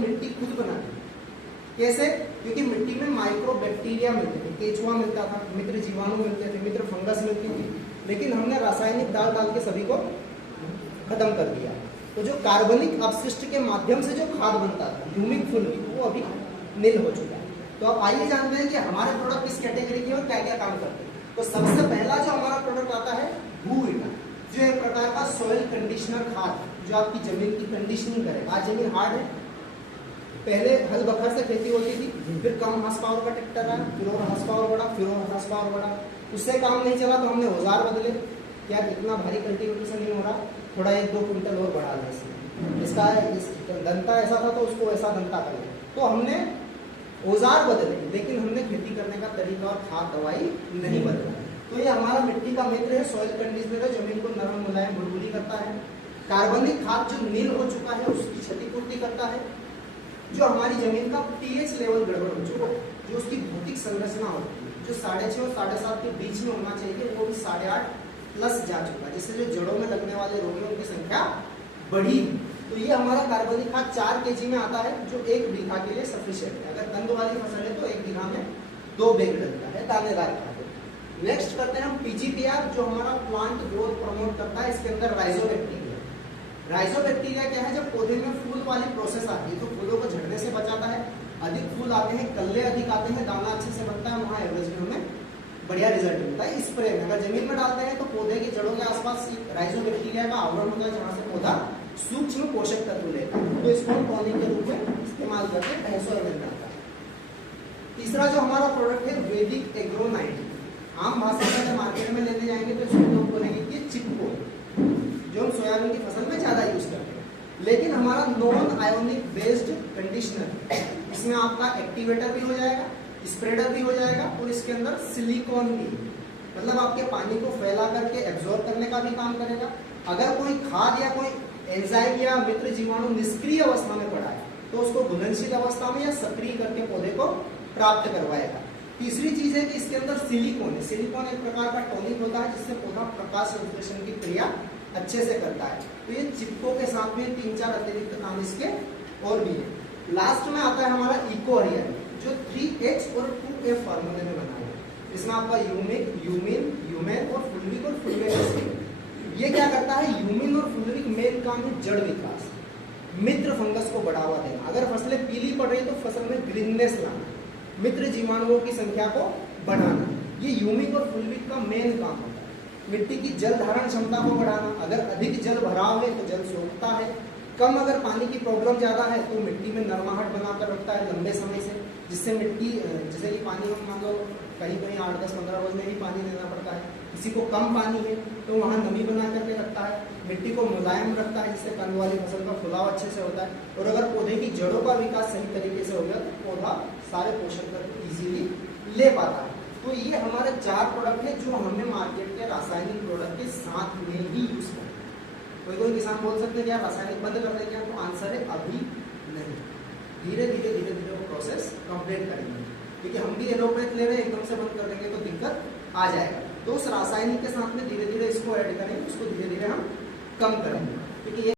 मिट्टी खुद बनाती है। कैसे? क्योंकि मिट्टी में माइक्रो बैक्टीरिया मिलते थे, केचुआ मिलता था, मित्र जीवाणु मिलते थे, मित्र फंगस मिलती थी, लेकिन हमने रासायनिक डाल के सभी को खत्म कर दिया। तो जो कार्बनिक अपशिष्ट के माध्यम से जो खाद बनता था, ह्यूमिक फुल्विक, वो अभी नील हो चुका है। तो अब आइए जानते हैं कि हमारे प्रोडक्ट किस कैटेगरी के और क्या क्या काम करते हैं। तो सबसे पहला जो हमारा प्रोडक्ट आता है भूविटा, जो एक प्रकार का सॉइल कंडीशनर खाद, जो आपकी जमीन की कंडीशनिंग करेगा। आज जमीन हार्ड है, पहले हल बखर से खेती होती थी, फिर कम हॉर्स पावर का ट्रैक्टर आया, फिर और हॉर्स पावर बढ़ा, फिर और हॉर्स पावर बढ़ा, उससे काम नहीं चला तो हमने औजार बदले। क्या इतना भारी कल्टीवेटर नहीं हो रहा, थोड़ा 1-2 क्विंटल और बढ़ा लें इसमें, इसका दंता ऐसा था तो उसको ऐसा दंता कर लें। तो हमने औजार बदले, लेकिन हमने खेती करने का तरीका और खाद दवाई नहीं बदला। तो ये हमारा मिट्टी का मित्र है, सॉइल कंडीशनर है, जमीन को नरम मुलायम बुलबुली करता है। कार्बनिक खाद जो नील हो चुका है उसकी क्षतिपूर्ति करता है। जो हमारी जमीन का पीएच लेवल गड़बड़ हो चुका है, जो उसकी भौतिक संरचना होती है, जो 6.5 और 7.5 के बीच में होना चाहिए, वो भी 8.5 प्लस जा चुका है, जिससे जो जड़ों में लगने वाले रोगियों की संख्या बढ़ी। तो ये हमारा कार्बनिक खाद 4 kg में आता है, जो 1 बीघा के लिए सफिशिएंट है। अगर कंद वाली फसल है तो 1 बीघा में 2 बैग डलता है दानेदार खाद। नेक्स्ट करते हैं हम पीजीपीआर, जो हमारा प्लांट ग्रोथ प्रमोट करता है। इसके अंदर राइजोबैक्टीरिया, राइजोबैक्टीरिया क्या है, जब पौधे में फूल वाली प्रोसेस आती है तो फूलों को झड़ने से बचाता है। अधिक फूल आते हैं, कल्ले अधिक आते हैं, दाना अच्छे से बनता है, वहाँ एवरेज में हमें बढ़िया रिजल्ट मिलता है। स्प्रे में अगर जमीन में डालते हैं तो पौधे की जड़ों के आसपास राइजोबैक्टीरिया का आवरण होता है, जहाँ से पौधा सूक्ष्म पोषक तत्व लेता है। तो इसको हम टॉनिक के रूप में इस्तेमाल करके 250 ml डालता है। तीसरा जो हमारा प्रोडक्ट है वैदिक एग्रो 90, आम भाषा में जब मार्केट में लेने जाएंगे तो इसको लोग बोलेंगे कि चिपको, जो हम सोयाबीन की फसल में ज्यादा यूज करते हैं। लेकिन हमारा नॉन आयोनिक बेस्ड कंडीशनर, इसमें आपका एक्टिवेटर भी हो जाएगा, स्प्रेडर भी हो जाएगा, और इसके अंदर सिलिकॉन भी, मतलब आपके पानी को फैला करके एब्जॉर्ब करने का भी काम करेगा। अगर कोई खाद या कोई एंजाइम या मित्र जीवाणु निष्क्रिय अवस्था में पड़ा है तो उसको घुलनशील अवस्था में या सक्रिय करके पौधे को प्राप्त करवाएगा। तीसरी चीज है कि इसके अंदर सिलिकॉन है। सिलिकॉन एक प्रकार का टॉनिक होता है, जिससे पौधा प्रकाश संश्लेषण की क्रिया अच्छे से करता है। तो ये चिपको के साथ में 3-4 अतिरिक्त काम इसके और भी है। लास्ट में आता है हमारा इको हरियर, जो 3H और 2F फार्मूले में बना है। इसमें आपका यूमिक, यूमिन, यूमेन और फुल्विक और फुल्वेट। ये क्या करता है, यूमिन और फुल्विक मेन काम है जड़ विकास, मित्र फंगस को बढ़ावा देना। अगर फसलें पीली पड़ रही तो फसल में ग्रीननेस लाना, मित्र जीवाणुओं की संख्या को बढ़ाना, ये यूमिक और फुल्विक का मेन काम होता है। मिट्टी की जल धारण क्षमता को बढ़ाना, अगर अधिक जल भराव है तो जल सोखता है, कम अगर पानी की प्रॉब्लम ज्यादा है तो मिट्टी में नरमाहट बनाकर रखता है लंबे समय से, जिससे मिट्टी, जैसे कि पानी हम मान लो कहीं 8-10-15 रोज में ही पानी देना पड़ता है, किसी को कम पानी है तो वहाँ नमी बना करके रखता है, मिट्टी को मुलायम रखता है, जिससे कंद वाली फसल का फुलाव अच्छे से होता है। और अगर पौधे की जड़ों का विकास सही तरीके से हो गया तो पौधा सारे पोषक तत्व इजीली ले पाता है। तो ये हमारे 4 प्रोडक्ट है जो हमने मार्केट के रासायनिक प्रोडक्ट के साथ में ही यूज किया। कोई किसान बोल सकते हैं कि यार रासायनिक बंद कर देंगे, तो आंसर है अभी नहीं, धीरे धीरे वो प्रोसेस कंप्लीट करेंगे, क्योंकि हम भी एलोपैथ ले रहे हैं, एकदम से बंद कर देंगे तो दिक्कत आ जाएगा। तो उस रासायनिक के साथ में धीरे धीरे इसको ऐड करेंगे, उसको धीरे धीरे हम कम करेंगे।